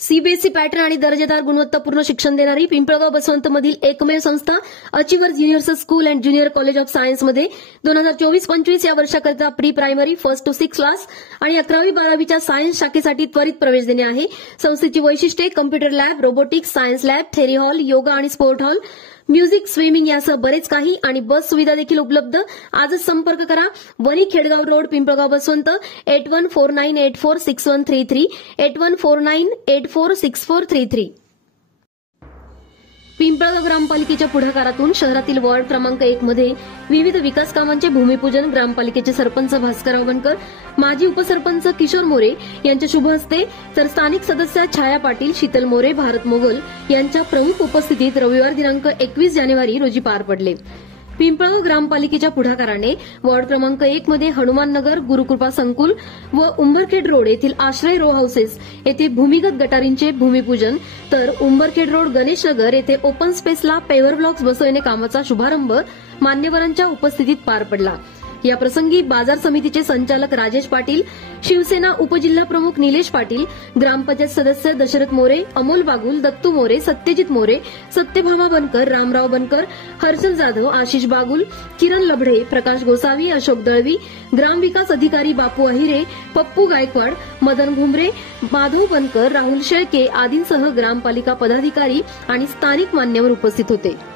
CBSE pattern आणि दर्जेदार गुणवत्तापूर्ण शिक्षण देणारी पिंपळगाव बसवंत मधील एकमेव संस्था achiever junior school and junior college of सायन्समध्ये 2024-25 या वर्षाकरिता pre primary 1st to 6th class आणि 11वी-12वीच्या सायन्स शाखेसाठी त्वरित प्रवेश देणे आहे। संस्थेची वैशिष्ट्ये computer lab, robotics, science lab, theory hall, yoga आणि स्पोर्ट हॉल, म्युझिक, स्विमिंग यासह बरेच काही आणि बस सुविधा देखील उपलब्ध। आजच संपर्क करा। वणी खेडगाव रोड, पिंपळगाव बसवंत 8149846133 8149846433। पिंपळगाव ग्रामपालिकेच्या पुढाकारातून शहरातील वॉर्ड क्रमांक 1 मध्ये विविध विकास कामांचे भूमिपूजन ग्रामपालिकेचे सरपंच भास्करराव बनकर, माजी उपसरपंच किशोर मोरे यांच्या शुभ हस्ते तर स्थानिक सदस्य छाया पाटील, शीतल मोरे, भारत मोगल यांच्या प्रमुख उपस्थितीत रविवार दिनांक 21 जानेवारी रोजी पार पडले। पिंपळगाव ग्रामपालिकेच्या पुढाकाराने वॉर्ड क्रमांक 1 मध्ये हनुमान नगर, गुरुकृपा संकुल व उंबरखेड रोड येथील आश्रय रो हाऊसेस येथे भूमिगत गटारींचे भूमिपूजन, तर उंबरखेड रोड, गणेश नगर येथे ओपन स्पेसला पेव्हर ब्लॉक्स बसविणे कामाचा शुभारंभ मान्यवरांच्या उपस्थितीत पार पडला। या प्रसंगी बाजार समितीचे संचालक राजेश पाटील, शिवसेना उपजिल्हा प्रमुख निलेश पाटील, ग्रामपंचायत सदस्य दशरथ मोरे, अमोल बागुल, दत्तू मोरे, सत्यजित मोरे, सत्यभामा बनकर, रामराव बनकर, हर्षल जाधव, आशिष बागुल, किरण लभडे, प्रकाश गोसावी, अशोक दळवी, ग्रामविकास अधिकारी बापू अहिरे, पप्पू गायकवाड, मदन घुमरे, माधव बनकर, राहुल शेळके आदींसह ग्रामपालिका पदाधिकारी आणि स्थानिक मान्यवर उपस्थित होते।